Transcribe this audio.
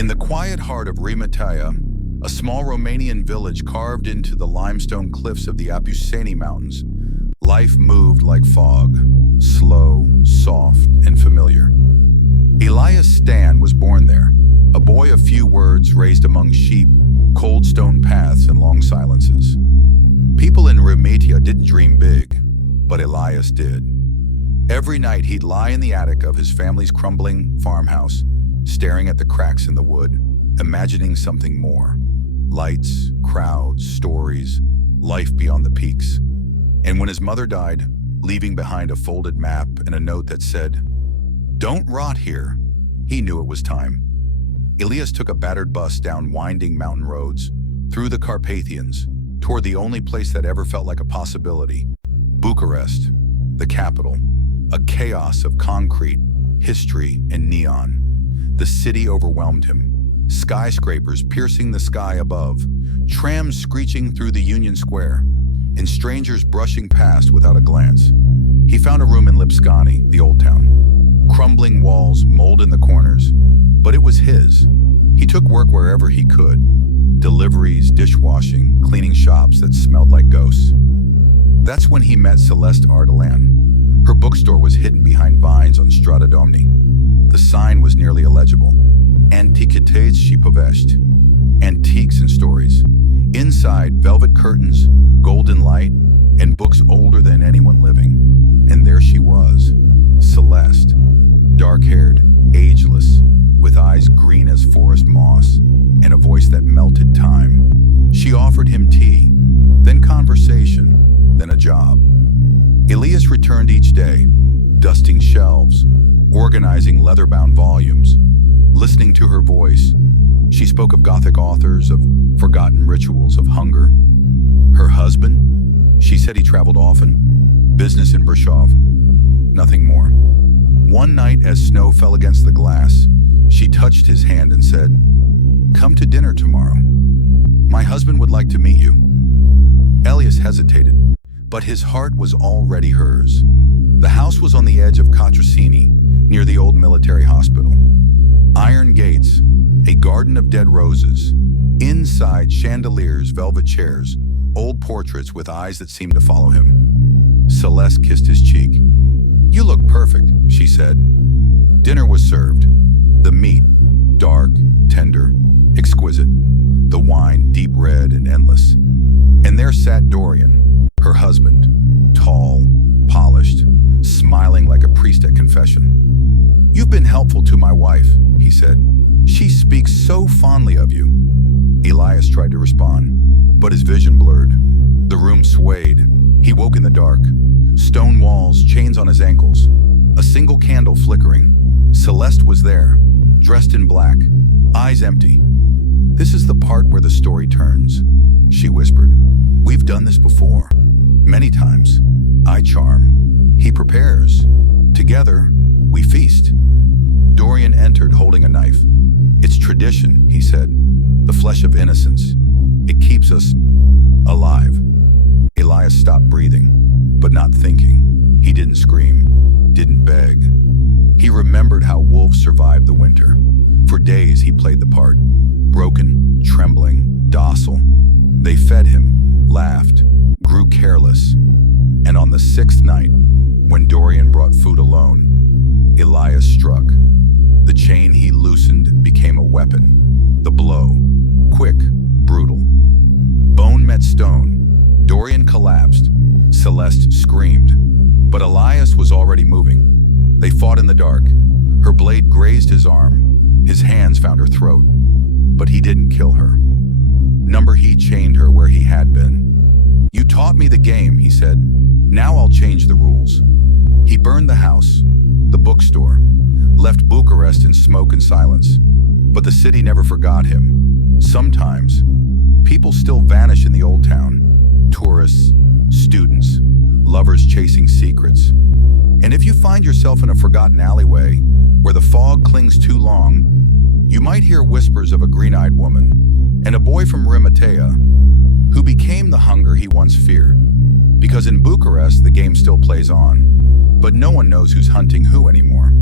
In the quiet heart of Rîmetea, a small Romanian village carved into the limestone cliffs of the Apuseni Mountains, life moved like fog, slow, soft, and familiar. Elias Stan was born there, a boy of few words raised among sheep, cold stone paths, and long silences. People in Rîmetea didn't dream big, but Elias did. Every night he'd lie in the attic of his family's crumbling farmhouse, staring at the cracks in the wood, imagining something more. Lights, crowds, stories, life beyond the peaks. And when his mother died, leaving behind a folded map and a note that said, "Don't rot here," he knew it was time. Elias took a battered bus down winding mountain roads, through the Carpathians, toward the only place that ever felt like a possibility, Bucharest, the capital, a chaos of concrete, history, and neon. The city overwhelmed him, skyscrapers piercing the sky above, trams screeching through the Union Square, and strangers brushing past without a glance. He found a room in Lipscani, the old town. Crumbling walls, mold in the corners, but it was his. He took work wherever he could. Deliveries, dishwashing, cleaning shops that smelled like ghosts. That's when he met Celeste Ardelean. Her bookstore was hidden behind vines on Strada Domni. The sign was nearly illegible. Antiquités și povești. Antiques and stories. Inside, velvet curtains, golden light, and books older than anyone living. And there she was, Celeste, dark-haired, ageless, with eyes green as forest moss, and a voice that melted time. She offered him tea, then conversation, then a job. Elias returned each day, dusting shelves, organizing leather-bound volumes, listening to her voice. She spoke of Gothic authors, of forgotten rituals, of hunger. Her husband? She said he traveled often. Business in Bucharest. Nothing more. One night, as snow fell against the glass, she touched his hand and said, "Come to dinner tomorrow. My husband would like to meet you." Elias hesitated, but his heart was already hers. The house was on the edge of Cotroceni, near the old military hospital. Iron gates, a garden of dead roses. Inside, chandeliers, velvet chairs, old portraits with eyes that seemed to follow him. Celeste kissed his cheek. "You look perfect," she said. Dinner was served. The meat, dark, tender, exquisite. The wine, deep red and endless. And there sat Dorian, her husband, tall, polished, smiling like a priest at confession. "You've been helpful to my wife," he said. "She speaks so fondly of you." Elias tried to respond, but his vision blurred. The room swayed. He woke in the dark. Stone walls, chains on his ankles. A single candle flickering. Celeste was there, dressed in black, eyes empty. "This is the part where the story turns," she whispered. "We've done this before. Many times. I charm. He prepares. Together, we feast." Dorian entered holding a knife. "It's tradition," he said. "The flesh of innocence. It keeps us alive." Elias stopped breathing, but not thinking. He didn't scream, didn't beg. He remembered how wolves survived the winter. For days he played the part, broken, trembling, docile. They fed him, laughed, grew careless. And on the sixth night, when Dorian brought food alone, Elias struck. The chain he loosened became a weapon. The blow, quick, brutal. Bone met stone. Dorian collapsed. Celeste screamed. But Elias was already moving. They fought in the dark. Her blade grazed his arm. His hands found her throat. But he didn't kill her. He chained her where he had been. "You taught me the game," he said. "Now I'll change the rules." He burned the house, the bookstore, left Bucharest in smoke and silence. But the city never forgot him. Sometimes, people still vanish in the old town. Tourists, students, lovers chasing secrets. And if you find yourself in a forgotten alleyway, where the fog clings too long, you might hear whispers of a green-eyed woman, and a boy from Rîmetea, who became the hunger he once feared. Because in Bucharest, the game still plays on, but no one knows who's hunting who anymore.